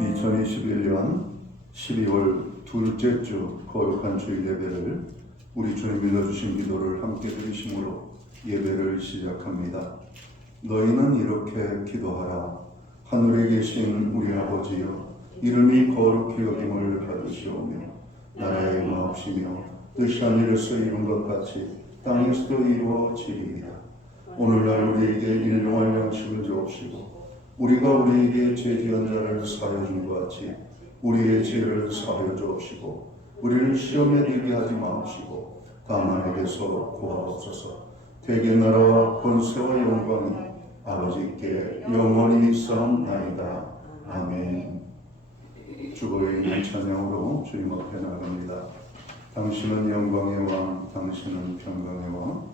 2021년 12월 둘째 주 거룩한 주일 예배를 우리 주님 일러주신 기도를 함께 드리심으로 예배를 시작합니다. 너희는 이렇게 기도하라. 하늘에 계신 우리 아버지여, 이름이 거룩히 여김을 받으시오며 나라의 마옵시며 뜻이 하늘에서 이룬 것 같이 땅에서도 이루어지리이다. 오늘날 우리에게 일용할 양식을 주옵시고 우리가 우리에게 죄지은 자를 사하여 준 것 같이 우리의 죄를 사하여 주옵시고 우리를 시험에 들게 하지 마옵시고 다만 에게서 구하옵소서. 대개 나라와 권세와 영광이 아버지께 영원히 있사옵나이다. 아멘. 주보의 있는 찬양으로 주님 앞에 나갑니다. 당신은 영광의 왕, 당신은 평강의 왕,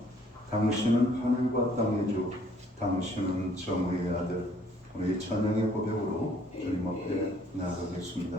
당신은 하늘과 땅의 주, 당신은 정의의 아들. 우리 찬양의 고백으로 주님 앞에 나아가겠습니다.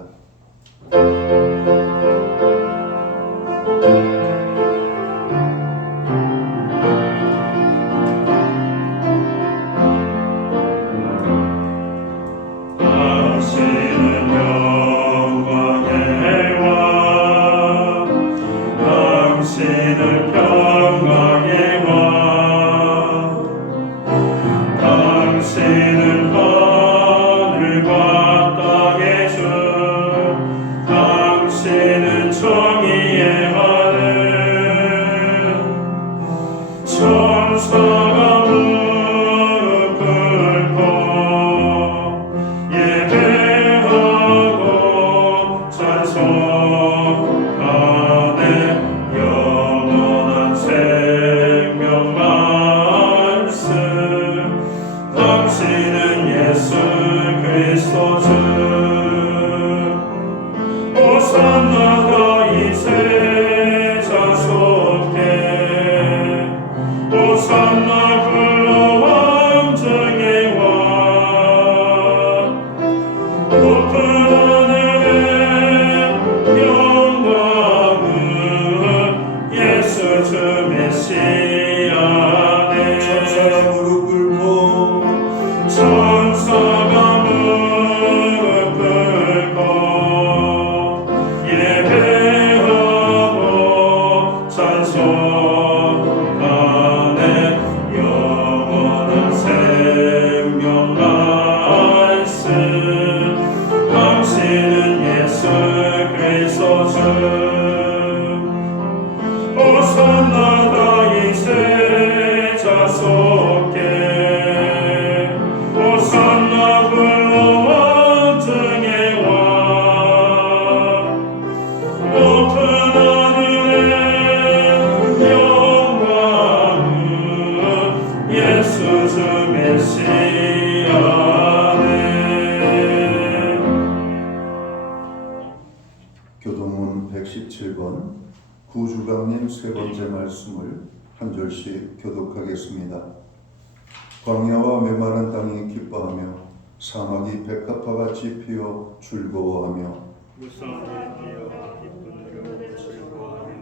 교동문 117번 구주강림 세 번째 말씀을 한 절씩 교독하겠습니다. 광야와 메마른 땅이 기뻐하며 사막이 백합화같이 피어 즐거워하며 무성의 피어 기쁜 노력으로 즐거워하며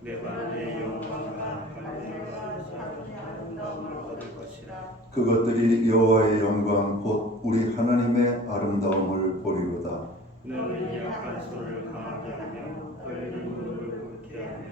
메마르의 영광과 할례와 사랑의 아름다움을 얻을 것이라. 그것들이 여호와의 영광 곧 우리 하나님의 아름다움을 보리로다. 너는 약한 손을 강하게 하며 떨리는 무릎을 굳게 하며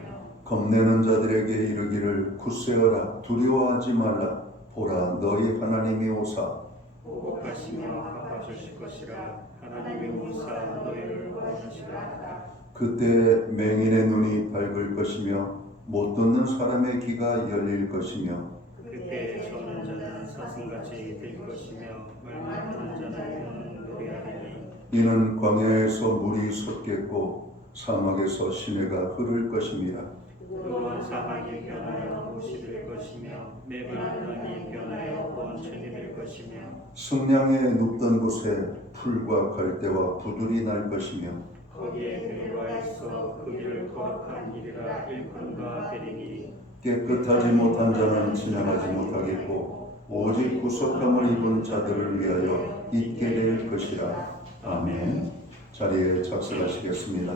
겁내는 자들에게 이르기를 굳세어라, 두려워하지 말라. 보라, 너희 하나님이 오사 보복하시며 갚아주실 것이라. 하나님이 오사 너희를 구원하시라. 그때 맹인의 눈이 밝을 것이며 못 듣는 사람의 귀가 열릴 것이며 그때 저는 자는 사슴같이 될 것이며 말 못하는 자는 노래하리니 이는 광야에서 물이 솟겠고 사막에서 시내가 흐를 것임이라. 또한 사막이 변하여 못이 될 것이며 메마른 땅이 변하여 원천이 될 것이며 승량에 눕던 곳에 풀과 갈대와 부들이 날 것이며 거기에 그가 있어 그 길을 거룩한 길이라 일꾼과 되리니 깨끗하지 못한 자는 지나가지 못하겠고 오직 구속함을 입은 자들을 위하여 있게 될 것이라. 아멘. 자리에 착석하시겠습니다.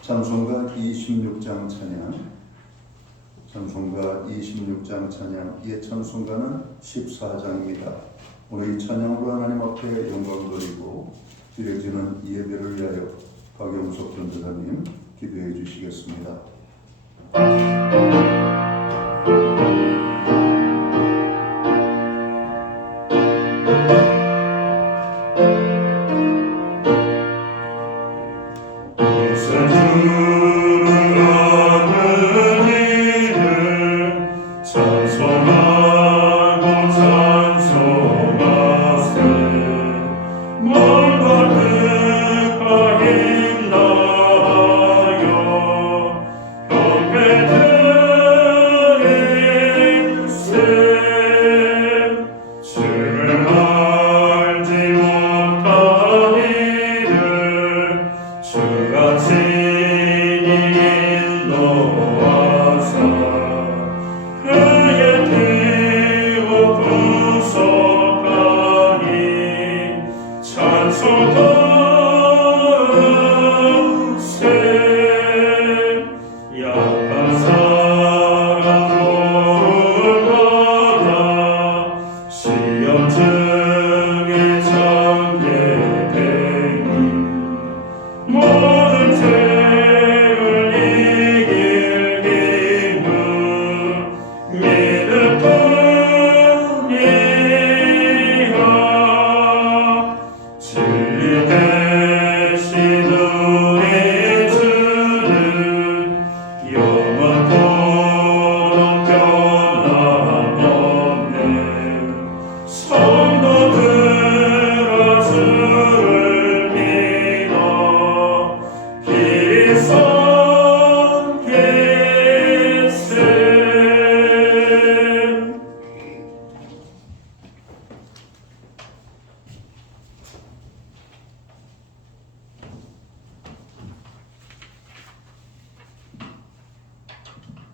찬송가 26장 찬양, 찬송가 26장 찬양, 이 찬송가는 14장입니다. 오늘 이 찬양으로 하나님 앞에 영광 돌리고 드려지는 이 예배를 위하여 박영석 전도사님 기도해 주시겠습니다.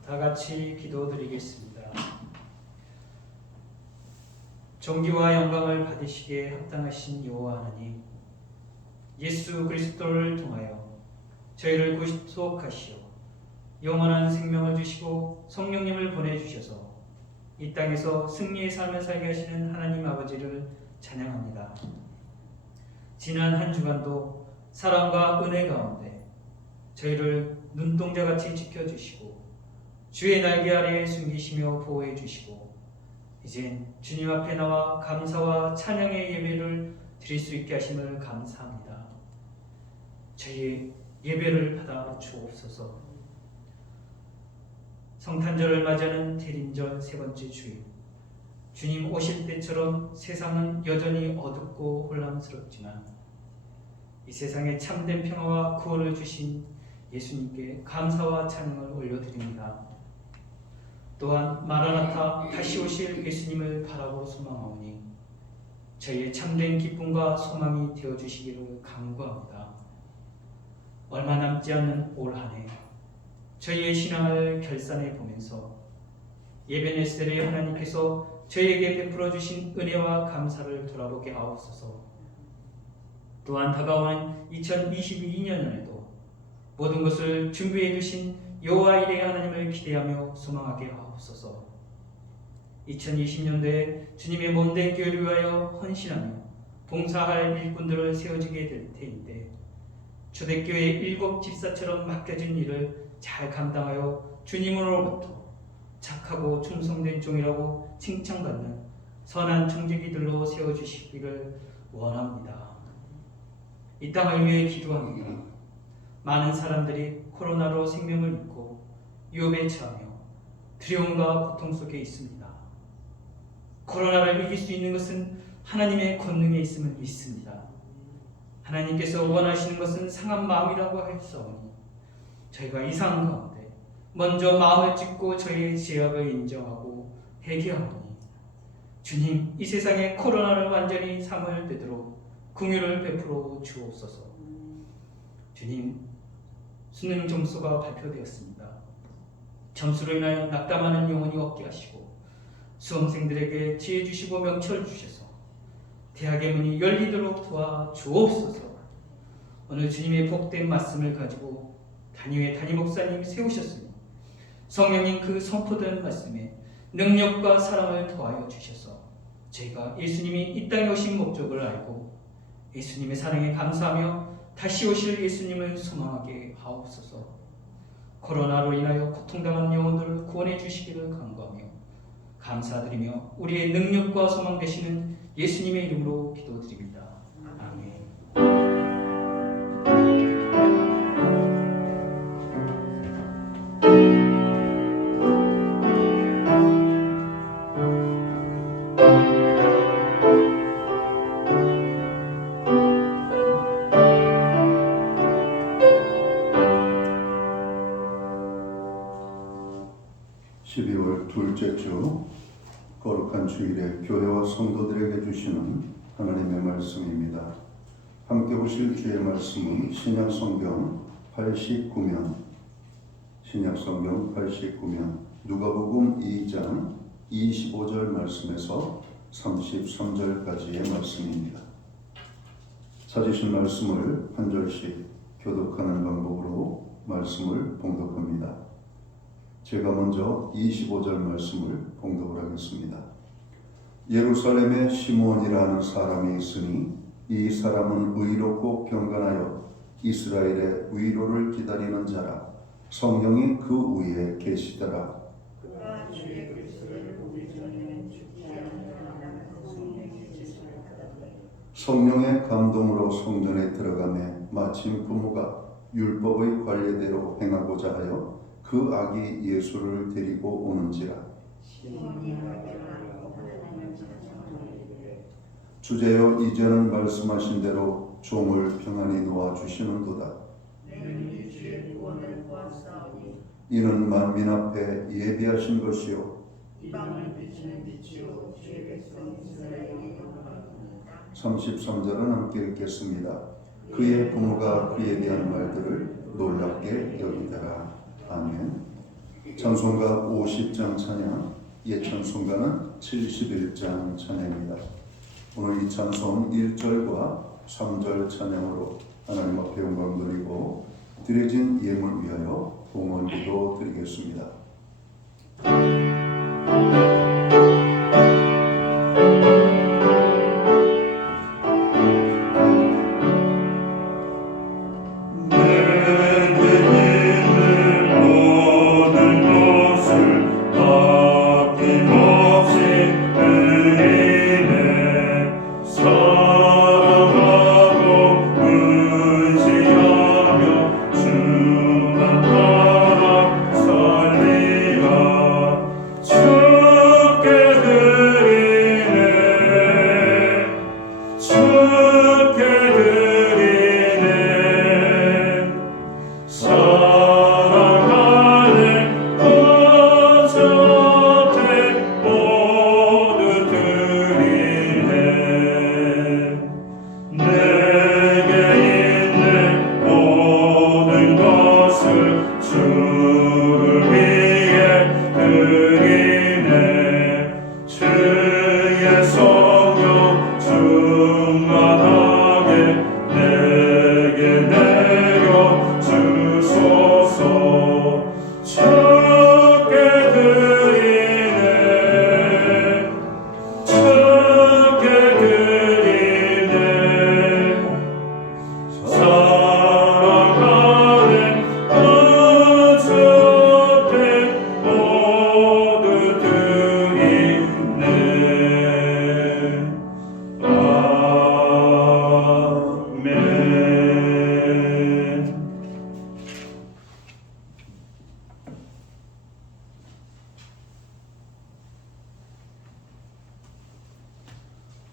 다 같이 기도드리겠습니다. 존귀와 영광을 받으시기에 합당하신 여호와 하나님, 예수 그리스도를 통하여 저희를 구속하시어 영원한 생명을 주시고 성령님을 보내주셔서 이 땅에서 승리의 삶을 살게 하시는 하나님 아버지를 찬양합니다. 지난 한 주간도 사랑과 은혜 가운데 저희를 눈동자같이 지켜주시고 주의 날개 아래에 숨기시며 보호해 주시고 이젠 주님 앞에 나와 감사와 찬양의 예배를 드릴 수 있게 하심을 감사합니다. 저희의 예배를 받아 주옵소서. 성탄절을 맞이하는 대림절 세 번째 주일, 주님 오실 때처럼 세상은 여전히 어둡고 혼란스럽지만 이 세상에 참된 평화와 구원을 주신 예수님께 감사와 찬양을 올려드립니다. 또한 마라나타 다시 오실 예수님을 바라고 소망하오니 저희의 참된 기쁨과 소망이 되어주시기를 간구합니다. 얼마 남지 않는 올 한 해 저희의 신앙을 결산해 보면서 예배네셀의 하나님께서 저희에게 베풀어 주신 은혜와 감사를 돌아보게 하옵소서. 또한 다가오는 2022년에도 모든 것을 준비해 두신 여호와 이레의 하나님을 기대하며 소망하게 하옵소서. 2020년도에 주님의 몸된 교회를 위하여 헌신하며 봉사할 일꾼들을 세워지게 될 테인데 초대교회 7 집사처럼 맡겨진 일을 잘 감당하여 주님으로부터 착하고 충성된 종이라고 칭찬받는 선한 청지기들로 세워주시기를 원합니다. 이 땅을 위해 기도합니다. 많은 사람들이 코로나로 생명을 잃고 위협에 처하며 두려움과 고통 속에 있습니다. 코로나를 이길 수 있는 것은 하나님의 권능에 있음을 믿습니다. 하나님께서 원하시는 것은 상한 마음이라고 하였사오니 저희가 이 상황 가운데 먼저 마음을 찢고 저희의 죄악을 인정하고 회개하오니 주님, 이 세상에 코로나를 완전히 사무되도록 긍휼을 베풀어 주옵소서. 주님, 수능 점수가 발표되었습니다. 점수로 인하여 낙담하는 영혼이 없게 하시고 수험생들에게 지혜 주시고 명철 주셔서 대학의 문이 열리도록 도와 주옵소서. 오늘 주님의 복된 말씀을 가지고 단위의 단임 목사님이 세우셨으니 성령님 그 선포된 말씀에 능력과 사랑을 더하여 주셔서 저희가 예수님이 이 땅에 오신 목적을 알고 예수님의 사랑에 감사하며 다시 오실 예수님을 소망하게 하옵소서. 코로나로 인하여 고통당한 영혼들을 구원해 주시기를 간구하며 감사드리며 우리의 능력과 소망 되시는 예수님의 이름으로 기도드립니다. 아멘. 12월 둘째 주 거룩한 주일에 교회와 성도들에게 주시는 하나님의 말씀입니다. 함께 보실 주의 말씀은 신약성경 89면 누가복음 2장 25절 말씀에서 33절까지의 말씀입니다. 찾으신 말씀을 한 절씩 교독하는 방법으로 말씀을 봉독합니다. 제가 먼저 25절 말씀을 봉독을 하겠습니다. 예루살렘에 시므온이라는 사람이 있으니 이 사람은 의롭고 경건하여 이스라엘의 위로를 기다리는 자라. 성령이 그 위에 계시더라. 그가 주의 그리스도를 보기 전에는 죽지 않으리라. 성령의 지시를 받았다. 성령의 감동으로 성전에 들어가매 마침 부모가 율법의 관례대로 행하고자 하여 그 아기 예수를 데리고 오는지라. 주제여 이제는 말씀하신 대로 종을 평안히 놓아 주시는도다. 이는 만민 앞에 예비하신 것이요 이방을 비추는 빛이요 주의 백성 이스라엘의 영광입니다. 33절은 함께 읽겠습니다. 그의 부모가 그에 대한 말들을 놀랍게 여기더라. 아멘. 찬송가 50장 찬양, 옛 찬송가는 71장 찬양입니다. 오늘 이 찬송 1절과 3절 찬양으로 하나님 앞에 영광 드리고 드려진 예물 위하여 봉헌기도 드리겠습니다.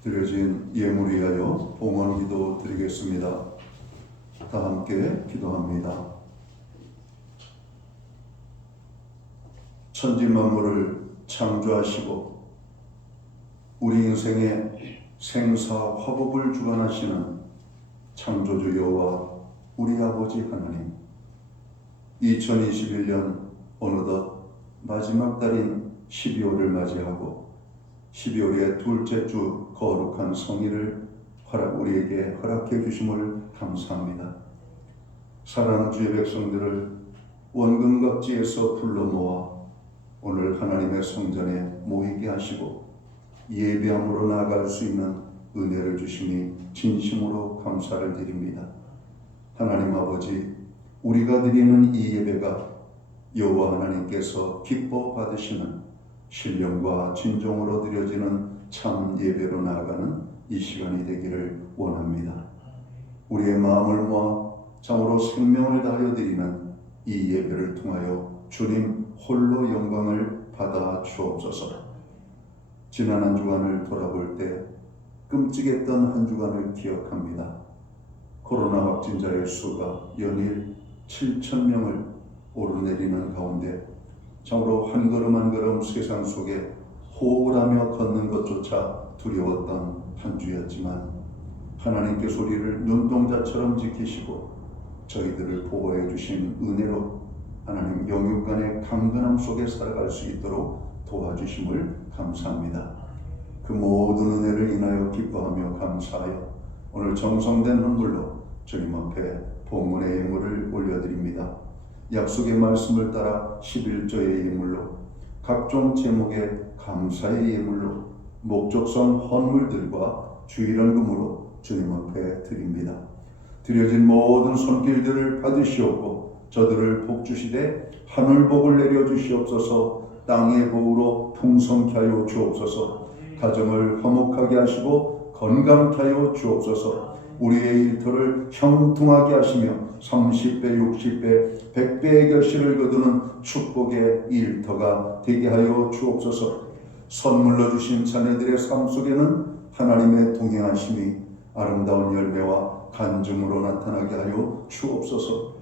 드려진 예물 위하여 봉헌기도 드리겠습니다. 다 함께 기도합니다. 천지 만물을 창조하시고 우리 인생의 생사 화복을 주관하시는 창조주 여호와 우리 아버지 하나님, 2021년 어느덧 마지막 달인 12월을 맞이하고 12월의 둘째 주 거룩한 성일을 우리에게 허락해 주심을 감사합니다. 사랑하는 주의 백성들을 원근각지에서 불러 모아 오늘 하나님의 성전에 모이게 하시고 예배함으로 나아갈 수 있는 은혜를 주시니 진심으로 감사를 드립니다. 하나님 아버지, 우리가 드리는 이 예배가 여호와 하나님께서 기뻐 받으시는 신령과 진정으로 드려지는 참 예배로 나아가는 이 시간이 되기를 원합니다. 우리의 마음을 모아 참으로 생명을 다하여 드리는 이 예배를 통하여 주님 홀로 영광을 받아 주옵소서. 지난 한 주간을 돌아볼 때 끔찍했던 한 주간을 기억합니다. 코로나 확진자의 수가 연일 7,000명을 오르내리는 가운데 참으로 한 걸음 한 걸음 세상 속에 호흡을 하며 걷는 것조차 두려웠던 한 주였지만 하나님께서 우리를 눈동자처럼 지키시고 저희들을 보호해 주신 은혜로 하나님 영육간의 강건함 속에 살아갈 수 있도록 도와주심을 감사합니다. 그 모든 은혜를 인하여 기뻐하며 감사하여 오늘 정성된 눈물로 주님 앞에 봉헌의 예물을 올려드립니다. 약속의 말씀을 따라 11조의 예물로, 각종 제목의 감사의 예물로, 목적성 헌물들과 주일원금으로 주님 앞에 드립니다. 드려진 모든 손길들을 받으시옵고 저들을 복주시되 하늘복을 내려주시옵소서. 땅의 복으로 풍성케 하여 주옵소서. 가정을 화목하게 하시고 건강케 하여 주옵소서. 우리의 일터를 형통하게 하시며 30배, 60배, 100배의 결실을 거두는 축복의 일터가 되게 하여 주옵소서. 선물로 주신 자녀들의 삶 속에는 하나님의 동행하심이 아름다운 열매와 간증으로 나타나게 하여 주옵소서.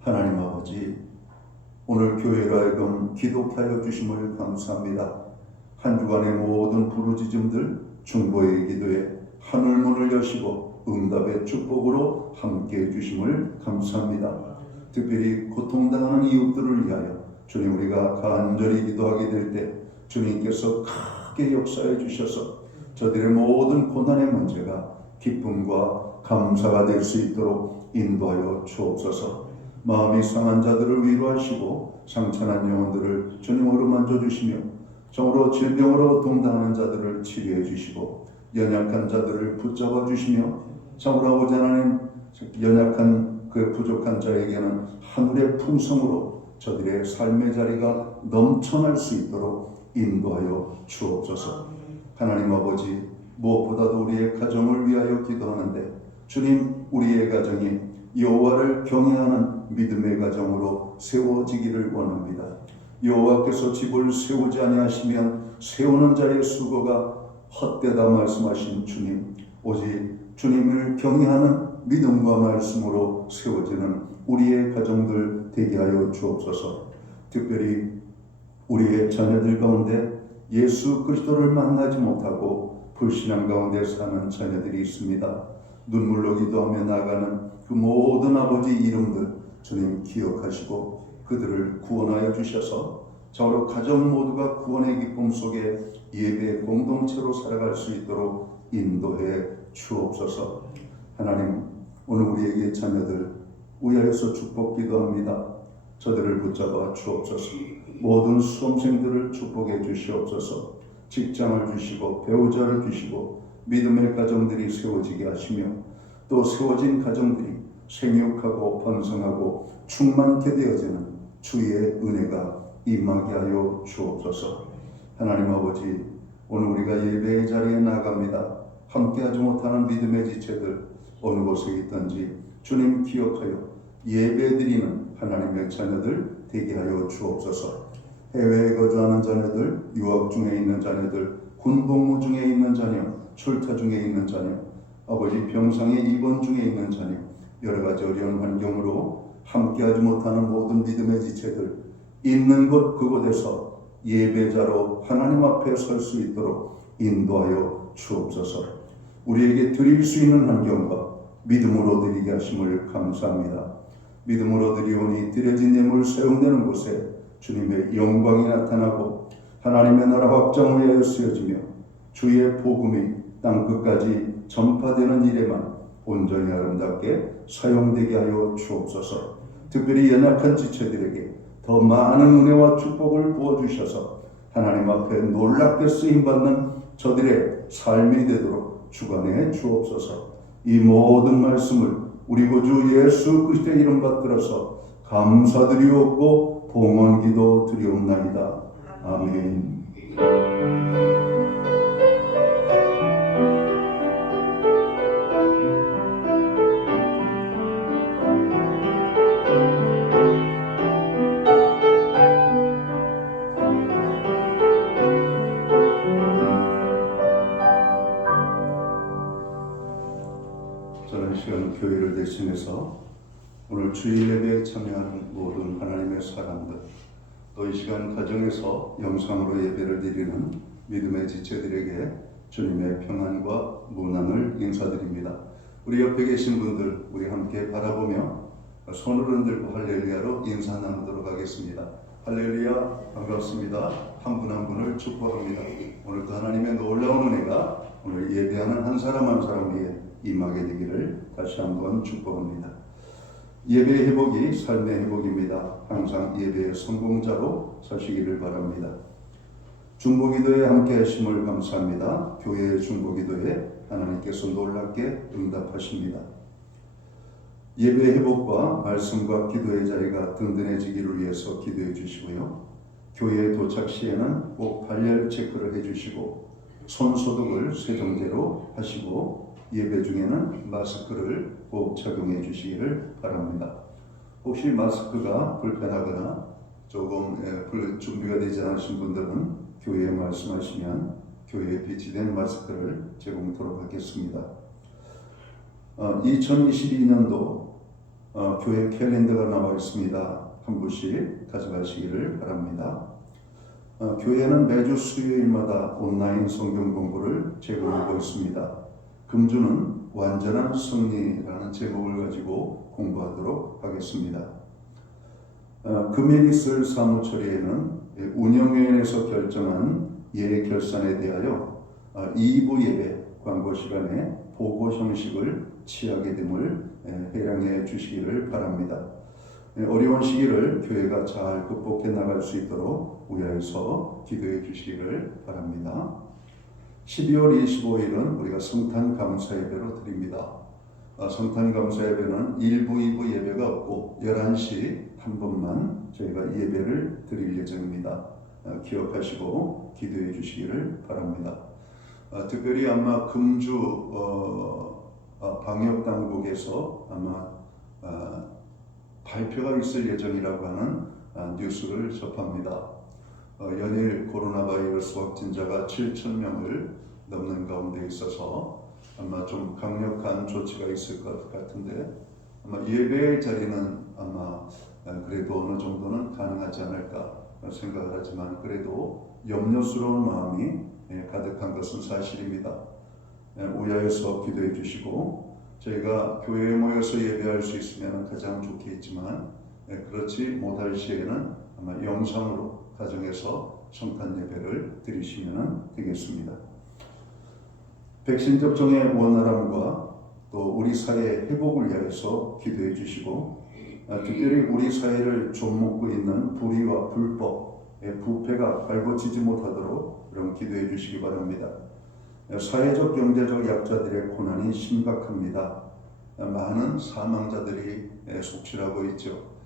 하나님 아버지, 오늘 교회로 하여금 기도케 하여 주심을 감사합니다. 한 주간의 모든 부르짖음들 중보의 기도에 하늘문을 여시고 응답의 축복으로 함께해 주심을 감사합니다. 특별히 고통당하는 이웃들을 위하여 주님, 우리가 간절히 기도하게 될 때 주님께서 크게 역사해 주셔서 저들의 모든 고난의 문제가 기쁨과 감사가 될 수 있도록 인도하여 주옵소서. 마음이 상한 자들을 위로하시고 상처난 영혼들을 주님으로 만져주시며 정으로 질병으로 동당하는 자들을 치료해 주시고 연약한 자들을 붙잡아 주시며 정으로 아버지 하나님, 연약한 그 부족한 자에게는 하늘의 풍성으로 저들의 삶의 자리가 넘쳐날 수 있도록 인도하여 주옵소서. 하나님 아버지, 무엇보다도 우리의 가정을 위하여 기도하는데 주님, 우리의 가정이 여호와를 경외하는 믿음의 가정으로 세워지기를 원합니다. 여호와께서 집을 세우지 아니하시면 세우는 자의 수고가 헛되다 말씀하신 주님, 오직 주님을 경외하는 믿음과 말씀으로 세워지는 우리의 가정들 되게 하여 주옵소서. 특별히 우리의 자녀들 가운데 예수 그리스도를 만나지 못하고 불신앙 가운데 사는 자녀들이 있습니다. 눈물로 기도하며 나아가는 그 모든 아버지 이름들 주님 기억하시고 그들을 구원하여 주셔서 저로 가정 모두가 구원의 기쁨 속에 예배 공동체로 살아갈 수 있도록 인도해 주옵소서. 하나님, 오늘 우리에게 자녀들 위하여서 축복 기도합니다. 저들을 붙잡아 주옵소서. 모든 수험생들을 축복해 주시옵소서. 직장을 주시고 배우자를 주시고 믿음의 가정들이 세워지게 하시며 또 세워진 가정들이 생육하고 번성하고 충만케 되어지는 주의 은혜가 임하게 하여 주옵소서. 하나님 아버지, 오늘 우리가 예배의 자리에 나갑니다. 함께하지 못하는 믿음의 지체들 어느 곳에 있든지 주님 기억하여 예배드리는 하나님의 자녀들 되게 하여 주옵소서. 해외에 거주하는 자녀들, 유학 중에 있는 자녀들, 군복무 중에 있는 자녀, 출타 중에 있는 자녀, 아버지 병상에 입원 중에 있는 자녀, 여러 가지 어려운 환경으로 함께하지 못하는 모든 믿음의 지체들 있는 곳 그곳에서 예배자로 하나님 앞에 설 수 있도록 인도하여 주옵소서. 우리에게 드릴 수 있는 환경과 믿음으로 드리게 하심을 감사합니다. 믿음으로 드리오니 드려진 예물 사용되는 곳에 주님의 영광이 나타나고 하나님의 나라 확장을 위하여 쓰여지며 주의 복음이 땅끝까지 전파되는 일에만 온전히 아름답게 사용되게 하여 주옵소서. 특별히 연약한 지체들에게 더 많은 은혜와 축복을 부어주셔서 하나님 앞에 놀랍게 쓰임받는 저들의 삶이 되도록 주관해 주옵소서. 이 모든 말씀을 우리 구주 예수 그리스도의 이름 받들어서 감사드리옵고 봉헌기도 드리옵나이다. 아멘. 저는 시간 교회를 대신해서 오늘 주일 예배에 참여하는 모든 하나님의 사람들, 또 이 시간 가정에서 영상으로 예배를 드리는 믿음의 지체들에게 주님의 평안과 문안을 인사드립니다. 우리 옆에 계신 분들 우리 함께 바라보며 손을 흔들고 할렐루야로 인사 나누도록 하겠습니다. 할렐루야, 반갑습니다. 한 분 한 분을 축복합니다. 오늘도 하나님의 놀라운 은혜가 오늘 예배하는 한 사람 한 사람 위에 임하게 되기를 다시 한번 축복합니다. 예배의 회복이 삶의 회복입니다. 항상 예배의 성공자로 사시기를 바랍니다. 중보기도에 함께 하심을 감사합니다. 교회의 중보기도에 하나님께서 놀랍게 응답하십니다. 예배 회복과 말씀과 기도의 자리가 든든해지기를 위해서 기도해 주시고요. 교회에 도착 시에는 꼭 발열 체크를 해주시고 손 소독을 세정제로 하시고 예배 중에는 마스크를 꼭 착용해 주시기를 바랍니다. 혹시 마스크가 불편하거나 조금 준비가 되지 않으신 분들은 교회에 말씀하시면 교회에 비치된 마스크를 제공토록 하겠습니다. 2022년도 교회 캘린더가 나와 있습니다. 한 분씩 가져가시기를 바랍니다. 교회는 매주 수요일마다 온라인 성경 공부를 제공하고 있습니다. 금주는 완전한 승리라는 제목을 가지고 공부하도록 하겠습니다. 금일 있을 사무처리에는 운영위원회에서 결정한 예결산에 대하여 2부 예배 광고 시간에 보고 형식을 취하게 됨을 해량해 주시기를 바랍니다. 어려운 시기를 교회가 잘 극복해 나갈 수 있도록 위하여서 기도해 주시기를 바랍니다. 12월 25일은 우리가 성탄 감사 예배로 드립니다. 성탄 감사 예배는 1부, 2부 예배가 없고 11시 한 번만 저희가 예배를 드릴 예정입니다. 기억하시고 기도해 주시기를 바랍니다. 특별히 아마 금주 방역당국에서 아마 발표가 있을 예정이라고 하는 뉴스를 접합니다. 연일 코로나 바이러스 확진자가 7,000명을 넘는 가운데 있어서 아마 좀 강력한 조치가 있을 것 같은데 아마 예배의 자리는 아마 그래도 어느 정도는 가능하지 않을까 생각을 하지만 그래도 염려스러운 마음이 가득한 것은 사실입니다. 우야에서 기도해 주시고 저희가 교회에 모여서 예배할 수 있으면 가장 좋겠지만 그렇지 못할 시에는 아마 영상으로 가정에서 성탄 예배를 드리시면 되겠습니다. 백신 접종의 원활함과 또 우리 사회의 회복을 위해서 기도해 주시고 특별히 우리 사회를 좀먹고 있는 불의와 불법의 부패가 발붙이지 못하도록 그런 기도해 주시기 바랍니다. 사회적 경제적 약자들의 고난이 심각합니다. 많은 사망자들이 속출하고 있죠.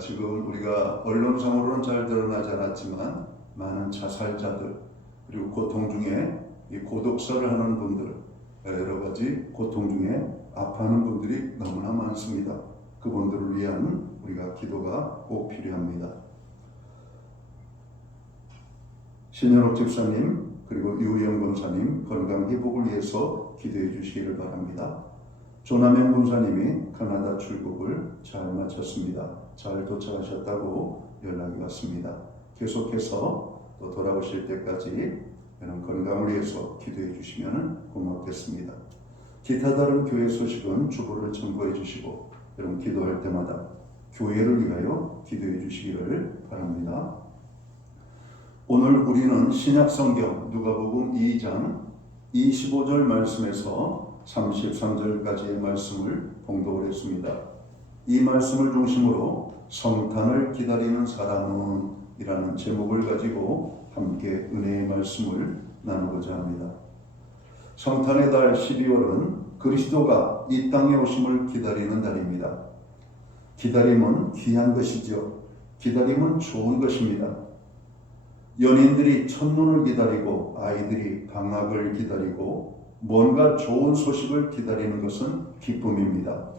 지금 우리가 언론상으로는 잘 드러나지 않았지만 많은 자살자들 그리고 고통 중에 이 고독사를 하는 분들 여러 가지 고통 중에 아파하는 분들이 너무나 많습니다. 그분들을 위한 우리가 기도가 꼭 필요합니다. 신현옥 집사님 그리고 유영 권사님 건강 회복을 위해서 기도해 주시기를 바랍니다. 조남현 권사님이 카나다 출국을 잘 마쳤습니다. 잘 도착하셨다고 연락이 왔습니다. 계속해서 또 돌아오실 때까지 건강을 위해서 기도해 주시면 고맙겠습니다. 기타 다른 교회 소식은 주보를 참고해 주시고 여러분 기도할 때마다 교회를 위하여 기도해 주시기를 바랍니다. 오늘 우리는 신약성경 누가복음 2장 25절 말씀에서 33절까지의 말씀을 봉독을 했습니다. 이 말씀을 중심으로 성탄을 기다리는 사람은 이라는 제목을 가지고 함께 은혜의 말씀을 나누고자 합니다. 성탄의 달 12월은 그리스도가 이 땅에 오심을 기다리는 달입니다. 기다림은 귀한 것이죠. 기다림은 좋은 것입니다. 연인들이 첫눈을 기다리고 아이들이 방학을 기다리고 뭔가 좋은 소식을 기다리는 것은 기쁨입니다.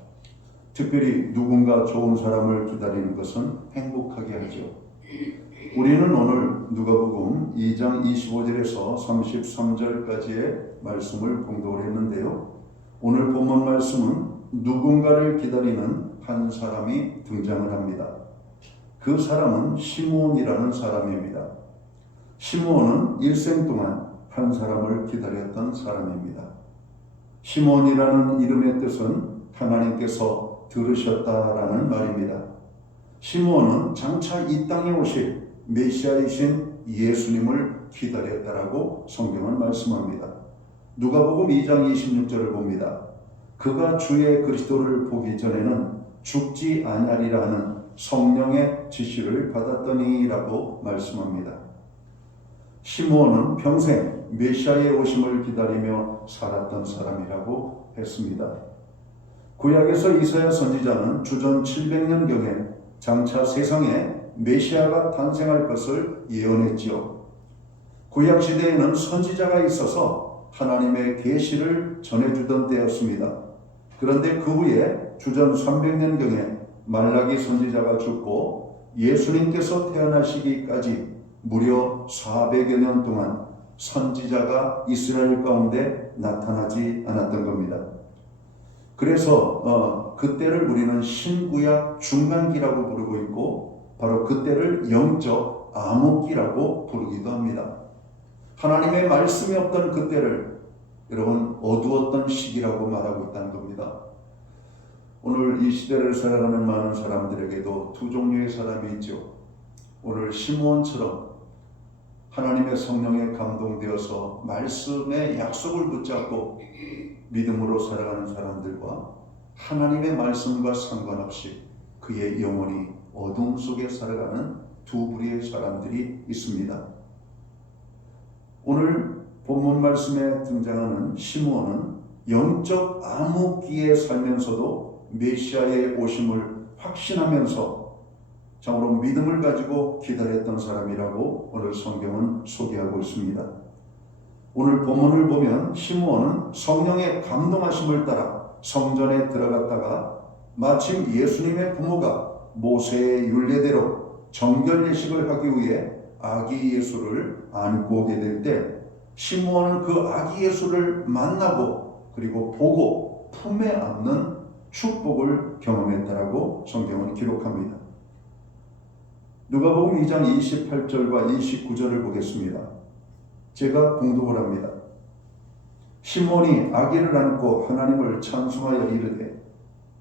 특별히 누군가 좋은 사람을 기다리는 것은 행복하게 하죠. 우리는 오늘 누가복음 2장 25절에서 33절까지의 말씀을 봉독을 했는데요. 오늘 본문 말씀은 누군가를 기다리는 한 사람이 등장을 합니다. 그 사람은 시므온이라는 사람입니다. 시므온은 일생 동안 한 사람을 기다렸던 사람입니다. 시므온이라는 이름의 뜻은 하나님께서 들으셨다라는 말입니다. 시므온은 장차 이 땅에 오실 메시아이신 예수님을 기다렸다라고 성경은 말씀합니다. 누가복음 2장 26절을 봅니다. 그가 주의 그리스도를 보기 전에는 죽지 아니하리라 하는 성령의 지시를 받았더니라고 말씀합니다. 시므온은 평생 메시아의 오심을 기다리며 살았던 사람이라고 했습니다. 구약에서 이사야 선지자는 주전 700년경에 장차 세상에 메시아가 탄생할 것을 예언했지요. 구약 시대에는 선지자가 있어서 하나님의 계시를 전해주던 때였습니다. 그런데 그 후에 주전 300년경에 말라기 선지자가 죽고 예수님께서 태어나시기까지 무려 400여 년 동안 선지자가 이스라엘 가운데 나타나지 않았던 겁니다. 그래서 그때를 우리는 신구약 중간기라고 부르고 있고 바로 그때를 영적 암흑기라고 부르기도 합니다. 하나님의 말씀이 없던 그때를 여러분 어두웠던 시기라고 말하고 있다는 겁니다. 오늘 이 시대를 살아가는 많은 사람들에게도 두 종류의 사람이 있죠. 오늘 시므온처럼 하나님의 성령에 감동되어서 말씀의 약속을 붙잡고 믿음으로 살아가는 사람들과 하나님의 말씀과 상관없이 그의 영혼이 어둠 속에 살아가는 두 부류의 사람들이 있습니다. 오늘 본문 말씀에 등장하는 시므온은 영적 암흑기에 살면서도 메시아의 오심을 확신하면서 참으로 믿음을 가지고 기다렸던 사람이라고 오늘 성경은 소개하고 있습니다. 오늘 본문을 보면 시므온은 성령의 감동하심을 따라 성전에 들어갔다가 마침 예수님의 부모가 모세의 율례대로 정결 예식을 하기 위해 아기 예수를 안고 오게 될 때 시므온은 그 아기 예수를 만나고 그리고 보고 품에 안는 축복을 경험했다라고 성경은 기록합니다. 누가복음 2장 28절과 29절을 보겠습니다. 제가 봉독을 합니다. 시므온이 아기를 안고 하나님을 찬송하여 이르되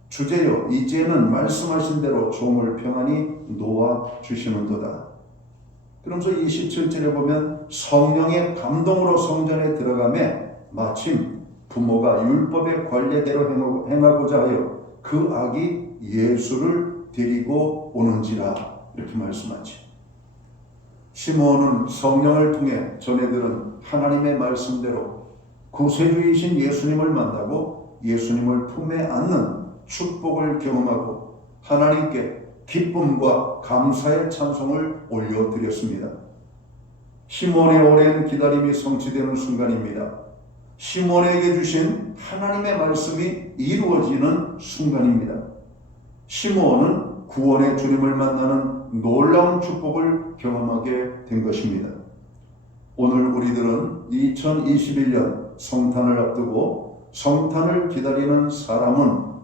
주제여 이제는 말씀하신 대로 종을 평안히 놓아 주시는도다. 그러면서 27절에 보면 성령의 감동으로 성전에 들어가매 마침 부모가 율법의 관례대로 행하고자 하여 그 아기 예수를 데리고 오는지라 이렇게 말씀하지. 시므온은 성령을 통해 전해 들은 하나님의 말씀대로 구세주이신 예수님을 만나고 예수님을 품에 안는 축복을 경험하고 하나님께 기쁨과 감사의 찬송을 올려드렸습니다. 시므온의 오랜 기다림이 성취되는 순간입니다. 시므온에게 주신 하나님의 말씀이 이루어지는 순간입니다. 시므온은 구원의 주님을 만나는 놀라운 축복을 경험하게 된 것입니다. 오늘 우리들은 2021년 성탄을 앞두고 성탄을 기다리는 사람은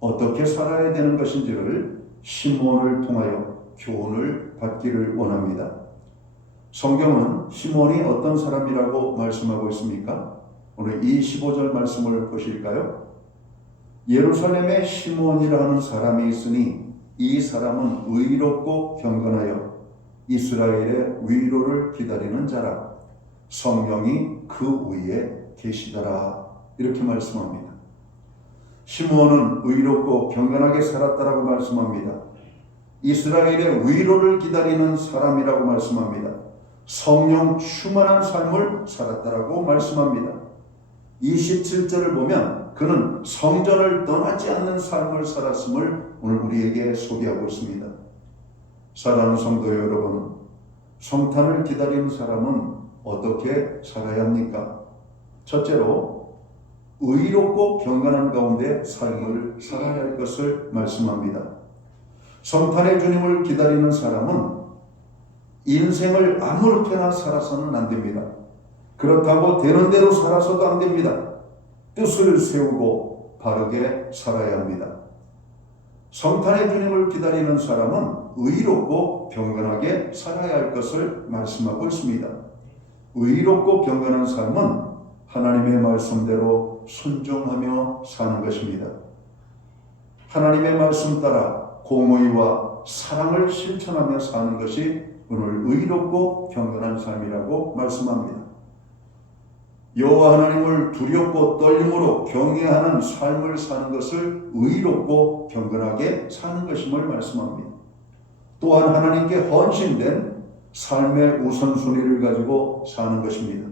어떻게 살아야 되는 것인지를 시므온을 통하여 교훈을 받기를 원합니다. 성경은 시므온이 어떤 사람이라고 말씀하고 있습니까? 오늘 이 15절 말씀을 보실까요? 예루살렘에 시므온이라 하는 사람이 있으니 이 사람은 의롭고 경건하여 이스라엘의 위로를 기다리는 자라. 성령이 그 위에 계시더라. 이렇게 말씀합니다. 시므온은 의롭고 경건하게 살았다라고 말씀합니다. 이스라엘의 위로를 기다리는 사람이라고 말씀합니다. 성령 충만한 삶을 살았다라고 말씀합니다. 27절을 보면 그는 성전을 떠나지 않는 삶을 살았음을 오늘 우리에게 소개하고 있습니다. 사랑하는 성도 여러분, 성탄을 기다리는 사람은 어떻게 살아야 합니까? 첫째로 의롭고 경건한 가운데 삶을 살아야 할 것을 말씀합니다. 성탄의 주님을 기다리는 사람은 인생을 아무렇게나 살아서는 안 됩니다. 그렇다고 되는 대로 살아서도 안 됩니다. 뜻을 세우고 바르게 살아야 합니다. 성탄의 주님을 기다리는 사람은 의롭고 경건하게 살아야 할 것을 말씀하고 있습니다. 의롭고 경건한 삶은 하나님의 말씀대로 순종하며 사는 것입니다. 하나님의 말씀 따라 공의와 사랑을 실천하며 사는 것이 오늘 의롭고 경건한 삶이라고 말씀합니다. 여호와 하나님을 두렵고 떨림으로 경외하는 삶을 사는 것을 의롭고 경건하게 사는 것임을 말씀합니다. 또한 하나님께 헌신된 삶의 우선순위를 가지고 사는 것입니다.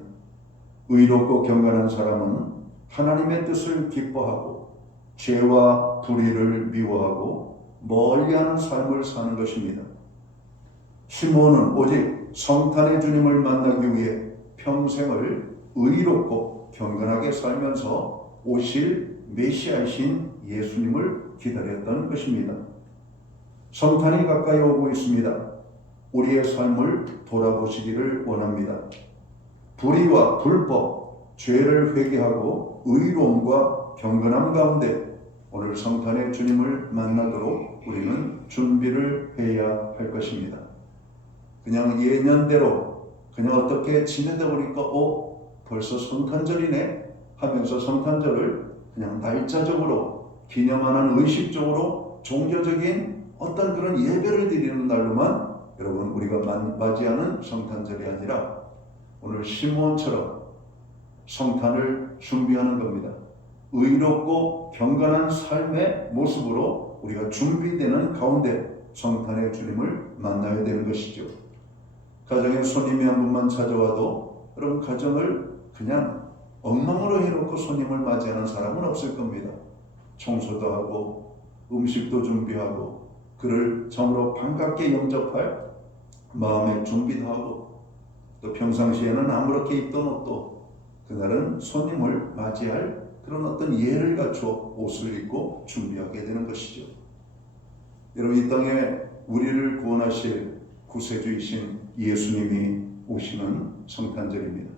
의롭고 경건한 사람은 하나님의 뜻을 기뻐하고 죄와 불의를 미워하고 멀리하는 삶을 사는 것입니다. 시몬은 오직 성탄의 주님을 만나기 위해 평생을 의롭고 경건하게 살면서 오실 메시아이신 예수님을 기다렸던 것입니다. 성탄이 가까이 오고 있습니다. 우리의 삶을 돌아보시기를 원합니다. 불의와 불법, 죄를 회개하고 의로움과 경건함 가운데 오늘 성탄의 주님을 만나도록 우리는 준비를 해야 할 것입니다. 그냥 예년대로 그냥 어떻게 지내다 보니까 벌써 성탄절이네 하면서 성탄절을 그냥 날짜적으로 기념하는 의식적으로 종교적인 어떤 그런 예배를 드리는 날로만 여러분 우리가 맞이하는 성탄절이 아니라 오늘 시몬처럼 성탄을 준비하는 겁니다. 의롭고 경건한 삶의 모습으로 우리가 준비되는 가운데 성탄의 주님을 만나야 되는 것이죠. 가정에 손님이 한 분만 찾아와도 여러분 가정을 그냥 엉망으로 해놓고 손님을 맞이하는 사람은 없을 겁니다. 청소도 하고 음식도 준비하고 그를 정으로 반갑게 영접할 마음의 준비도 하고 또 평상시에는 아무렇게 입던 옷도 그날은 손님을 맞이할 그런 어떤 예를 갖춰 옷을 입고 준비하게 되는 것이죠. 여러분 이 땅에 우리를 구원하실 구세주이신 예수님이 오시는 성탄절입니다.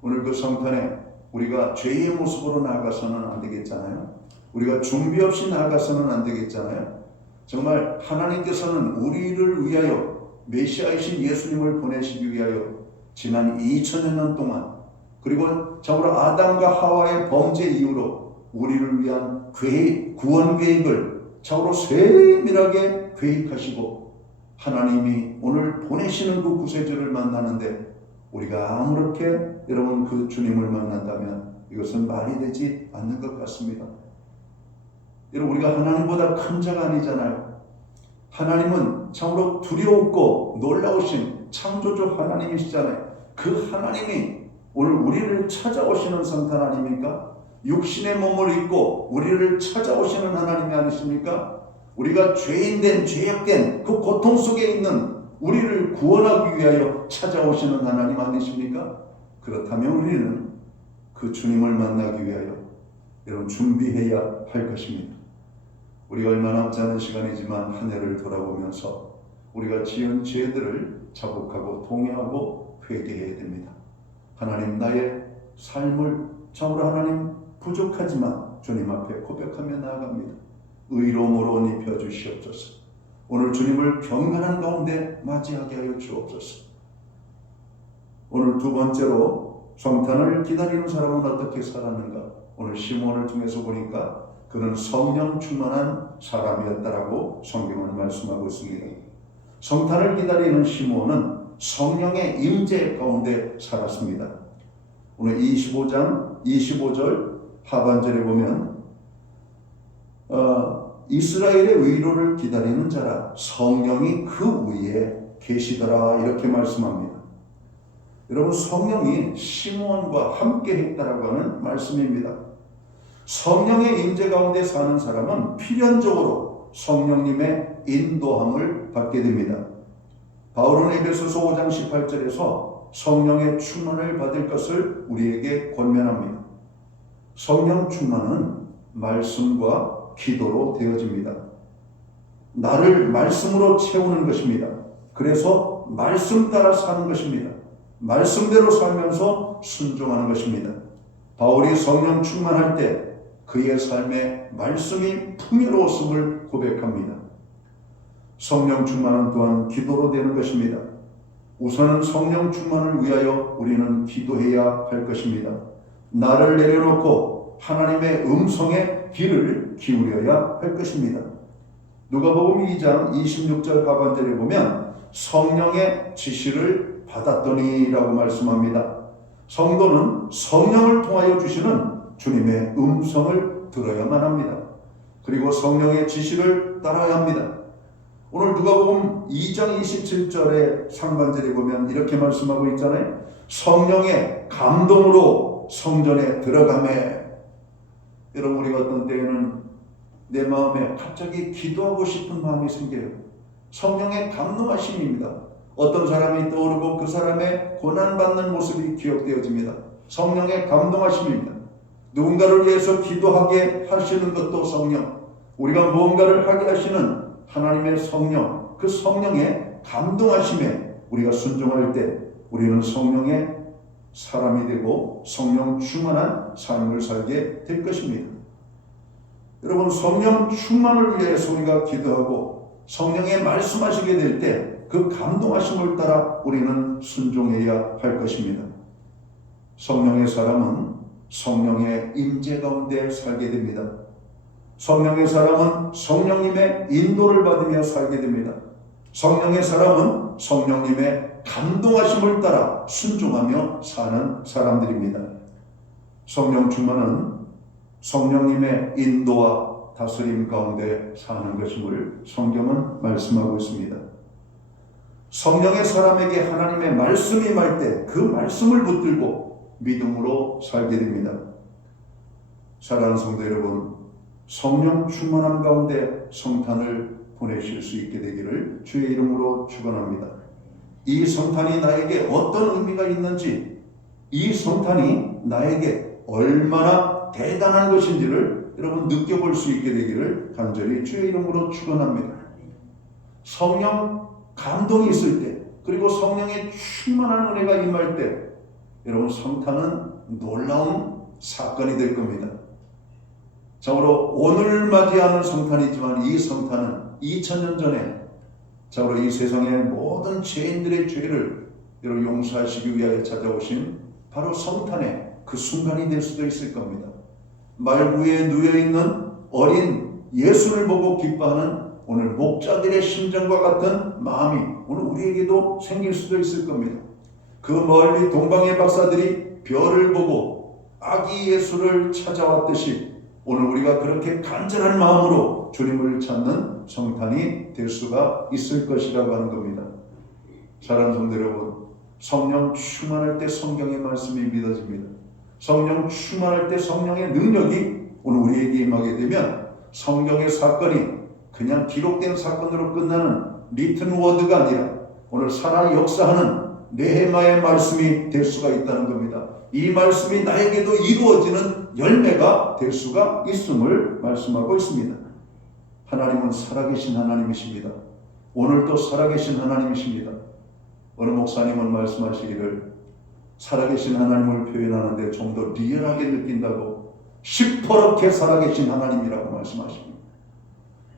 오늘 그 성탄에 우리가 죄의 모습으로 나아가서는 안 되겠잖아요. 우리가 준비 없이 나아가서는 안 되겠잖아요. 정말 하나님께서는 우리를 위하여 메시아이신 예수님을 보내시기 위하여 지난 2000여 년 동안 그리고 참으로 아담과 하와의 범죄 이후로 우리를 위한 구원 계획을 참으로 세밀하게 계획하시고 하나님이 오늘 보내시는 그 구세주를 만나는데 우리가 아무렇게 여러분 그 주님을 만난다면 이것은 말이 되지 않는 것 같습니다. 여러분 우리가 하나님보다 큰 자가 아니잖아요. 하나님은 참으로 두려웠고 놀라우신 창조주 하나님이시잖아요. 그 하나님이 오늘 우리를 찾아오시는 성탄 아닙니까? 육신의 몸을 입고 우리를 찾아오시는 하나님이 아니십니까? 우리가 죄인된 죄악된 그 고통 속에 있는 우리를 구원하기 위하여 찾아오시는 하나님 아니십니까? 그렇다면 우리는 그 주님을 만나기 위하여 여러분 준비해야 할 것입니다. 우리가 얼마 남지 않은 시간이지만 한 해를 돌아보면서 우리가 지은 죄들을 자복하고 통회하고 회개해야 됩니다. 하나님 나의 삶을 참으로 하나님 부족하지만 주님 앞에 고백하며 나아갑니다. 의로움으로 옷 입혀주시옵소서. 오늘 주님을 경건한 가운데 맞이하게 하여 주옵소서. 오늘 두 번째로 성탄을 기다리는 사람은 어떻게 살았는가? 오늘 시몬을 통해서 보니까 그는 성령 충만한 사람이었다라고 성경은 말씀하고 있습니다. 성탄을 기다리는 시몬은 성령의 임재 가운데 살았습니다. 오늘 25장 25절 하반절에 보면 이스라엘의 위로를 기다리는 자라 성령이 그 위에 계시더라 이렇게 말씀합니다. 여러분, 성령이 시므온과 함께 했다라고 하는 말씀입니다. 성령의 임재 가운데 사는 사람은 필연적으로 성령님의 인도함을 받게 됩니다. 바울은 에베소서 5장 18절에서 성령의 충만을 받을 것을 우리에게 권면합니다. 성령 충만은 말씀과 기도로 되어집니다. 나를 말씀으로 채우는 것입니다. 그래서 말씀 따라 사는 것입니다. 말씀대로 살면서 순종하는 것입니다. 바울이 성령 충만할 때 그의 삶에 말씀이 풍요로웠음을 고백합니다. 성령 충만은 또한 기도로 되는 것입니다. 우선은 성령 충만을 위하여 우리는 기도해야 할 것입니다. 나를 내려놓고 하나님의 음성에 귀를 기울여야 할 것입니다. 누가복음 2장 26절 하반절에 보면 성령의 지시를 받았더니라고 말씀합니다. 성도는 성령을 통하여 주시는 주님의 음성을 들어야만 합니다. 그리고 성령의 지시를 따라야 합니다. 오늘 누가복음 2장 27절의 상반절에 보면 이렇게 말씀하고 있잖아요. 성령의 감동으로 성전에 들어가매. 여러분, 우리가 어떤 때에는 내 마음에 갑자기 기도하고 싶은 마음이 생겨요. 성령의 감동하심입니다. 어떤 사람이 떠오르고 그 사람의 고난받는 모습이 기억되어집니다. 성령의 감동하심입니다. 누군가를 위해서 기도하게 하시는 것도 성령, 우리가 무언가를 하게 하시는 하나님의 성령, 그 성령의 감동하심에 우리가 순종할 때 우리는 성령의 사람이 되고 성령 충만한 삶을 살게 될 것입니다. 여러분, 성령 충만을 위해서 우리가 기도하고 성령의 말씀하시게 될 때 그 감동하심을 따라 우리는 순종해야 할 것입니다. 성령의 사람은 성령의 임재 가운데 살게 됩니다. 성령의 사람은 성령님의 인도를 받으며 살게 됩니다. 성령의 사람은 성령님의 감동하심을 따라 순종하며 사는 사람들입니다. 성령 충만은 성령님의 인도와 다스림 가운데 사는 것임을 성경은 말씀하고 있습니다. 성령의 사람에게 하나님의 말씀이 임할 때 그 말씀을 붙들고 믿음으로 살게 됩니다. 사랑하는 성도 여러분, 성령 충만함 가운데 성탄을 보내실 수 있게 되기를 주의 이름으로 축원합니다. 이 성탄이 나에게 어떤 의미가 있는지, 이 성탄이 나에게 얼마나 대단한 것인지를 여러분 느껴볼 수 있게 되기를 간절히 주의 이름으로 축원합니다. 성령 감동이 있을 때, 그리고 성령의 충만한 은혜가 임할 때 여러분, 성탄은 놀라운 사건이 될 겁니다. 자고로 오늘 맞이하는 성탄이지만 이 성탄은 2000년 전에 자고로 이 세상의 모든 죄인들의 죄를 여러분 용서하시기 위하여 찾아오신 바로 성탄의 그 순간이 될 수도 있을 겁니다. 말구에 누워있는 어린 예수를 보고 기뻐하는 오늘 목자들의 심정과 같은 마음이 오늘 우리에게도 생길 수도 있을 겁니다. 그 멀리 동방의 박사들이 별을 보고 아기 예수를 찾아왔듯이 오늘 우리가 그렇게 간절한 마음으로 주님을 찾는 성탄이 될 수가 있을 것이라고 하는 겁니다. 사랑하는 성도 여러분, 성령 충만할 때 성경의 말씀이 믿어집니다. 성령 충만할 때 성령의 능력이 오늘 우리에게 임하게 되면 성경의 사건이 그냥 기록된 사건으로 끝나는 리튼 워드가 아니라 오늘 살아 역사하는 네헤마의 말씀이 될 수가 있다는 겁니다. 이 말씀이 나에게도 이루어지는 열매가 될 수가 있음을 말씀하고 있습니다. 하나님은 살아계신 하나님이십니다. 오늘도 살아계신 하나님이십니다. 어느 목사님은 말씀하시기를 살아계신 하나님을 표현하는데 좀 더 리얼하게 느낀다고 시퍼렇게 살아계신 하나님이라고 말씀하십니다.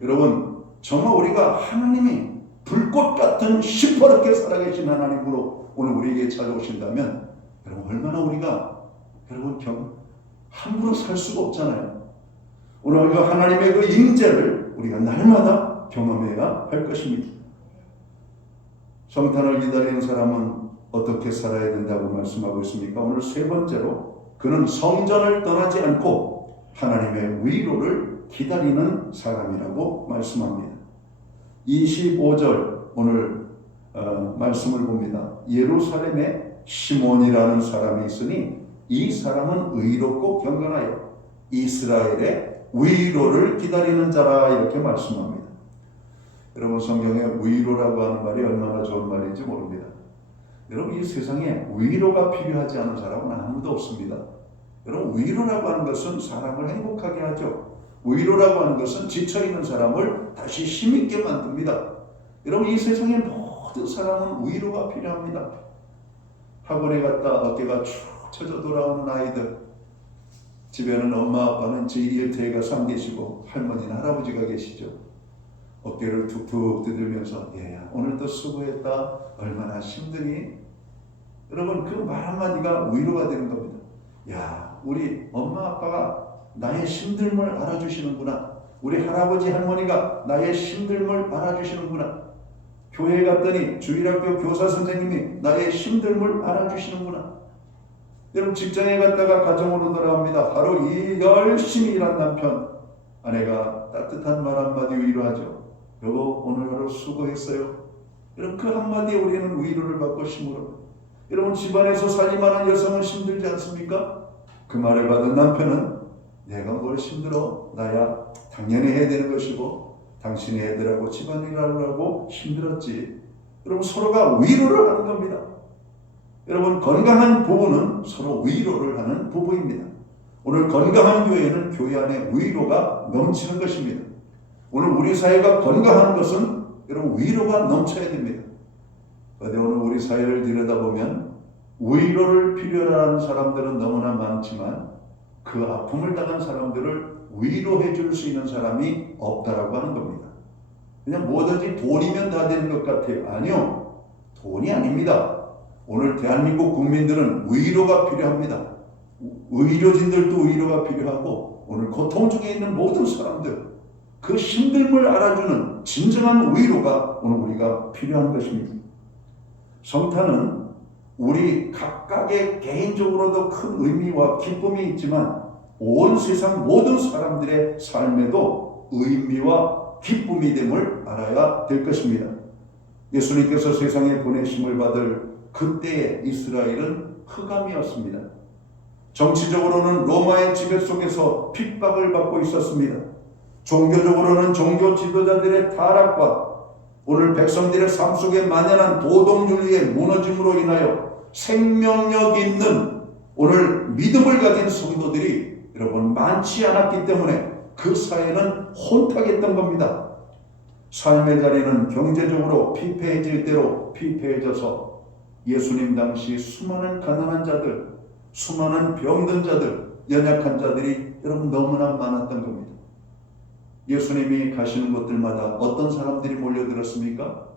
여러분, 정말 우리가 하나님이 불꽃 같은 시퍼렇게 살아계신 하나님으로 오늘 우리에게 찾아오신다면 여러분, 얼마나 우리가 여러분 함부로 살 수가 없잖아요. 오늘 우리가 하나님의 그 임재를 우리가 날마다 경험해야 할 것입니다. 성탄을 기다리는 사람은 어떻게 살아야 된다고 말씀하고 있습니까? 오늘 세 번째로 그는 성전을 떠나지 않고 하나님의 위로를 기다리는 사람이라고 말씀합니다. 25절 오늘 말씀을 봅니다. 예루살렘에 시몬이라는 사람이 있으니 이 사람은 의롭고 경건하여 이스라엘의 위로를 기다리는 자라 이렇게 말씀합니다. 여러분 성경에 위로라고 하는 말이 얼마나 좋은 말인지 모릅니다. 여러분 이 세상에 위로가 필요하지 않은 사람은 아무도 없습니다. 여러분 위로라고 하는 것은 사람을 행복하게 하죠. 위로라고 하는 것은 지쳐있는 사람을 다시 힘있게 만듭니다. 여러분 이 세상의 모든 사람은 위로가 필요합니다. 학원에 갔다 어깨가 축 처져 돌아오는 아이들, 집에는 엄마 아빠는 제1태가 상 계시고 할머니나 할아버지가 계시죠. 어깨를 툭툭 두들면서 얘야 오늘도 수고했다, 얼마나 힘드니? 여러분 그 말 한마디가 위로가 되는 겁니다. 야 우리 엄마 아빠가 나의 힘듦을 알아주시는구나. 우리 할아버지 할머니가 나의 힘듦을 알아주시는구나. 교회 갔더니 주일학교 교사 선생님이 나의 힘듦을 알아주시는구나. 여러분 직장에 갔다가 가정으로 돌아옵니다. 하루 열심히 일한 남편, 아내가 따뜻한 말 한마디 위로하죠. 여보 오늘 하루 수고했어요. 여러분 그 한마디에 우리는 위로를 받고 힘으로. 여러분 집안에서 살림하는 여성은 힘들지 않습니까? 그 말을 받은 남편은 내가 뭘 힘들어? 나야 당연히 해야 되는 것이고 당신의 애들하고 집안일하느라고 힘들었지. 여러분 서로가 위로를 하는 겁니다. 여러분 건강한 부부는 서로 위로를 하는 부부입니다. 오늘 건강한 교회는 교회 안에 위로가 넘치는 것입니다. 오늘 우리 사회가 건강한 것은 여러분 위로가 넘쳐야 됩니다. 그런데 오늘 우리 사회를 들여다보면 위로를 필요로 하는 사람들은 너무나 많지만 그 아픔을 당한 사람들을 위로해 줄 수 있는 사람이 없다라고 하는 겁니다. 그냥 뭐든지 돈이면 다 되는 것 같아요. 아니요. 돈이 아닙니다. 오늘 대한민국 국민들은 위로가 필요합니다. 의료진들도 위로가 필요하고 오늘 고통 중에 있는 모든 사람들 그 힘듦을 알아주는 진정한 위로가 오늘 우리가 필요한 것입니다. 성탄은 우리 각각의 개인적으로도 큰 의미와 기쁨이 있지만 온 세상 모든 사람들의 삶에도 의미와 기쁨이 됨을 알아야 될 것입니다. 예수님께서 세상에 보내심을 받을 그때의 이스라엘은 흑암이었습니다. 정치적으로는 로마의 지배 속에서 핍박을 받고 있었습니다. 종교적으로는 종교 지도자들의 타락과 오늘 백성들의 삶 속에 만연한 도덕윤리의 무너짐으로 인하여 생명력 있는 오늘 믿음을 가진 성도들이 여러분 많지 않았기 때문에 그 사회는 혼탁했던 겁니다. 삶의 자리는 경제적으로 피폐해질 대로 피폐해져서 예수님 당시 수많은 가난한 자들, 수많은 병든 자들, 연약한 자들이 여러분 너무나 많았던 겁니다. 예수님이 가시는 곳들마다 어떤 사람들이 몰려들었습니까?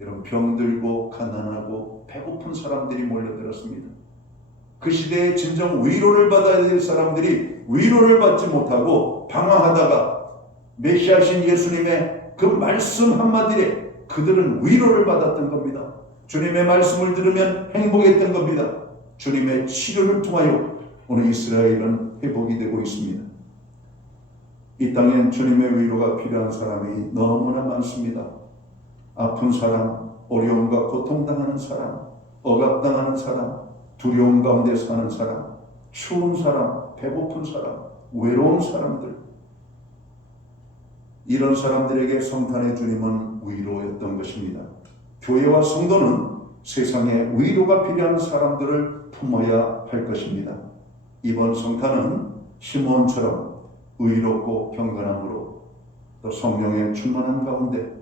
여러분 병들고 가난하고 배고픈 사람들이 몰려들었습니다. 그 시대에 진정 위로를 받아야 될 사람들이 위로를 받지 못하고 방황하다가 메시아신 예수님의 그 말씀 한마디에 그들은 위로를 받았던 겁니다. 주님의 말씀을 들으면 행복했던 겁니다. 주님의 치료를 통하여 오늘 이스라엘은 회복이 되고 있습니다. 이 땅엔 주님의 위로가 필요한 사람이 너무나 많습니다. 아픈 사람, 어려움과 고통당하는 사람, 억압당하는 사람, 두려움 가운데 사는 사람, 추운 사람, 배고픈 사람, 외로운 사람들, 이런 사람들에게 성탄의 주님은 위로였던 것입니다. 교회와 성도는 세상에 위로가 필요한 사람들을 품어야 할 것입니다. 이번 성탄은 시몬처럼 의롭고 경건함으로 또 성령의 충만한 가운데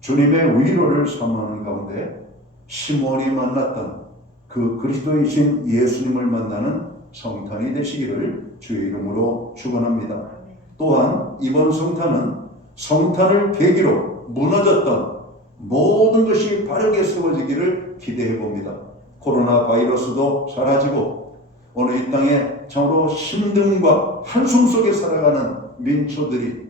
주님의 위로를 사모하는 가운데 시몬이 만났던 그 그리스도이신 예수님을 만나는 성탄이 되시기를 주의 이름으로 축원합니다. 또한 이번 성탄은 성탄을 계기로 무너졌던 모든 것이 바르게 세워지기를 기대해 봅니다. 코로나 바이러스도 사라지고 오늘 이 땅에 참으로 힘듦과 한숨 속에 살아가는 민초들이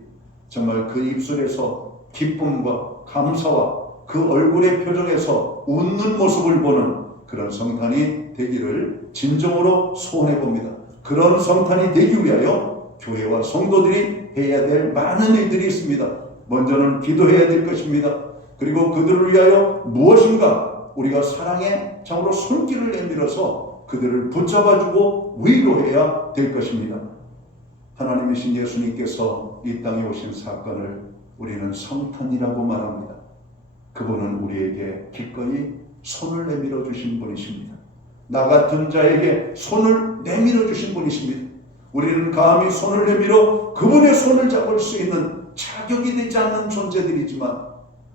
정말 그 입술에서 기쁨과 감사와 그 얼굴의 표정에서 웃는 모습을 보는 그런 성탄이 되기를 진정으로 소원해 봅니다. 그런 성탄이 되기 위하여 교회와 성도들이 해야 될 많은 일들이 있습니다. 먼저는 기도해야 될 것입니다. 그리고 그들을 위하여 무엇인가 우리가 사랑의 참으로 손길을 내밀어서 그들을 붙잡아주고 위로해야 될 것입니다. 하나님이신 예수님께서 이 땅에 오신 사건을 우리는 성탄이라고 말합니다. 그분은 우리에게 기꺼이 손을 내밀어 주신 분이십니다. 나 같은 자에게 손을 내밀어 주신 분이십니다. 우리는 감히 손을 내밀어 그분의 손을 잡을 수 있는 자격이 되지 않는 존재들이지만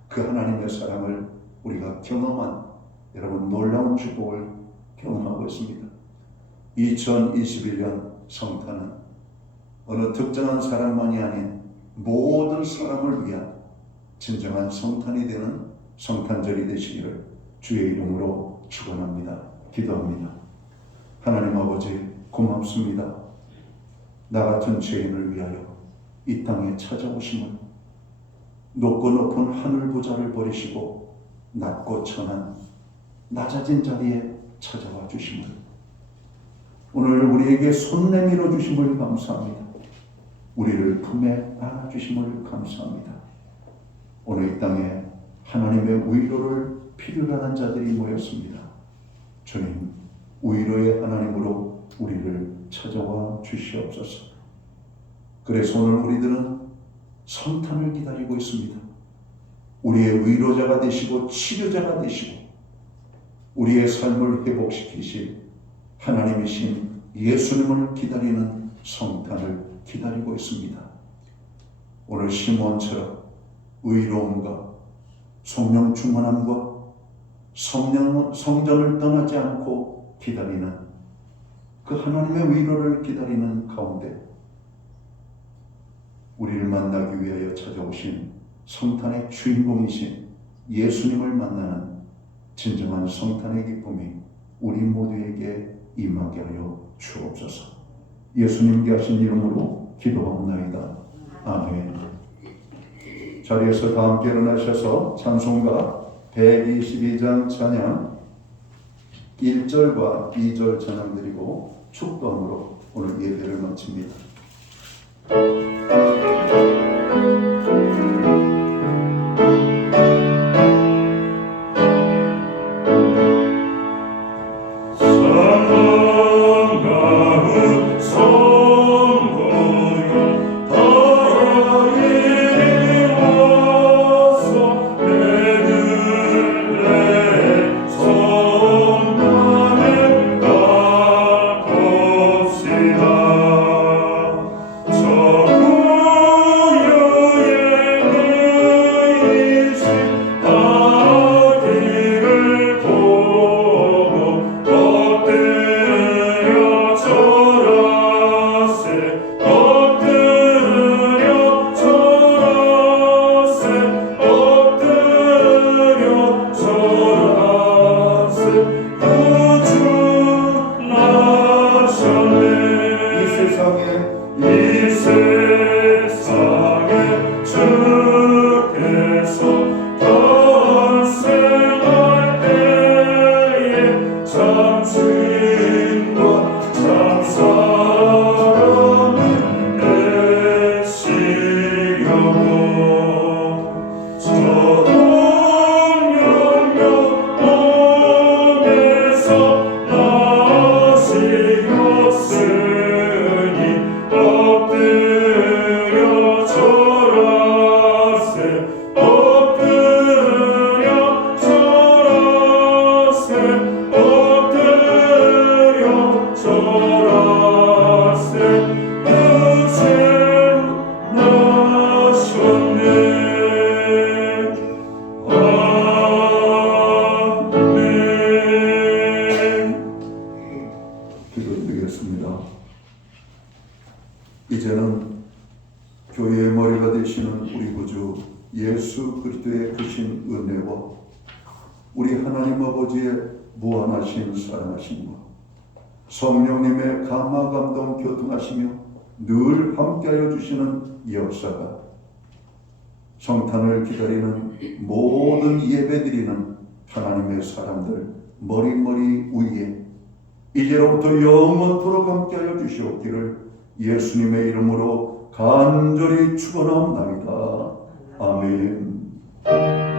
그 하나님의 사랑을 우리가 경험한 여러분 놀라운 축복을 경험하고 있습니다. 2021년 성탄은 어느 특정한 사람만이 아닌 모든 사람을 위한 진정한 성탄이 되는 성탄절이 되시기를 주의 이름으로 축원합니다. 기도합니다. 하나님 아버지 고맙습니다. 나 같은 죄인을 위하여 이 땅에 찾아오심을, 높고 높은 하늘 부자를 버리시고 낮고 천한 낮아진 자리에 찾아와 주심을, 오늘 우리에게 손 내밀어 주심을 감사합니다. 우리를 품에 안아 주심을 감사합니다. 오늘 이 땅에 하나님의 위로를 필요로 하는 자들이 모였습니다. 주님, 위로의 하나님으로 우리를 찾아와 주시옵소서. 그래서 오늘 우리들은 성탄을 기다리고 있습니다. 우리의 위로자가 되시고 치료자가 되시고 우리의 삶을 회복시키실 하나님이신 예수님을 기다리는 성탄을 기다리고 있습니다. 오늘 시므온처럼 의로움과 성령 충만함과 성전을 떠나지 않고 기다리는 그 하나님의 위로를 기다리는 가운데 우리를 만나기 위하여 찾아오신 성탄의 주인공이신 예수님을 만나는 진정한 성탄의 기쁨이 우리 모두에게 임하게 하여 주옵소서. 예수님께 하신 이름으로 기도하옵나이다. 아멘. 자리에서 다 함께 일어나셔서 찬송가 122장 찬양 1절과 2절 찬양 드리고 축도함으로 오늘 예배를 마칩니다. 이제는 교회의 머리가 되시는 우리 구주 예수 그리스도의 크신 은혜와 우리 하나님 아버지의 무한하신 사랑하심과 성령님의 감화 감동 교통하시며 늘 함께하여 주시는 역사가 성탄을 기다리는 모든 예배드리는 하나님의 사람들 머리머리 위에 이제로부터 영원토록 함께하여 주시옵기를 예수님의 이름으로 간절히 축원하옵나이다. 아멘.